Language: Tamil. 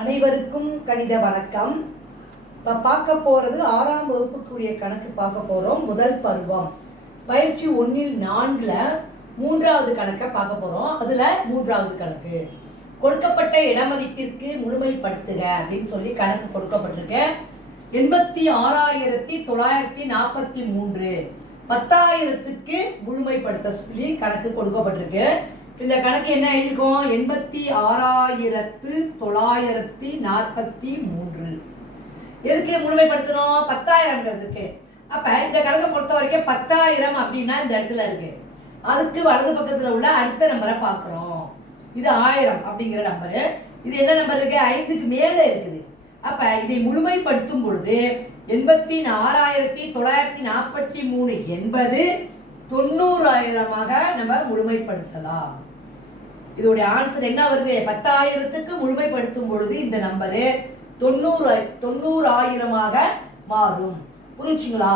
அனைவருக்கும் கணித வணக்கம். இப்போ பார்க்க போகிறது 6ஆம் வகுப்புக்குரிய கணக்கு பார்க்க போகிறோம். முதல் பருவம் பயிற்சி 1-4 3வது கணக்கை பார்க்க போகிறோம். அதில் 3வது கணக்கு கொடுக்கப்பட்ட இடமதிப்பிற்கு முழுமைப்படுத்துக அப்படின்னு சொல்லி கணக்கு கொடுக்கப்பட்டிருக்கு. 86,943 10,000க்கு முழுமைப்படுத்த சொல்லி கணக்கு கொடுக்கப்பட்டிருக்கு. இந்த கணக்கு என்ன எழுதியிருக்கோம்? 86,943 எதுக்கு முழுமைப்படுத்தணும்? 10,000ங்கிறதுக்கு. அப்ப இந்த கணக்கை பொறுத்த வரைக்கும் 10,000 அப்படின்னா இந்த இடத்துல இருக்கு. அதுக்கு வலது பக்கத்துல உள்ள அடுத்த நம்பரை பார்க்கிறோம். இது 1000 அப்படிங்கிற நம்பரு. இது என்ன நம்பர் இருக்கு? 5க்கு மேல இருக்குது. அப்ப இதை முழுமைப்படுத்தும் பொழுது 86,943 என்பது 90,000ஆக நம்ம முழுமைப்படுத்தலாம். இதோடைய ஆன்சர் என்ன வருது? 10,000க்கு முழுமைப்படுத்தும் பொழுது இந்த நம்பரு 90,000ஆக மாறும். புரிஞ்சுங்களா?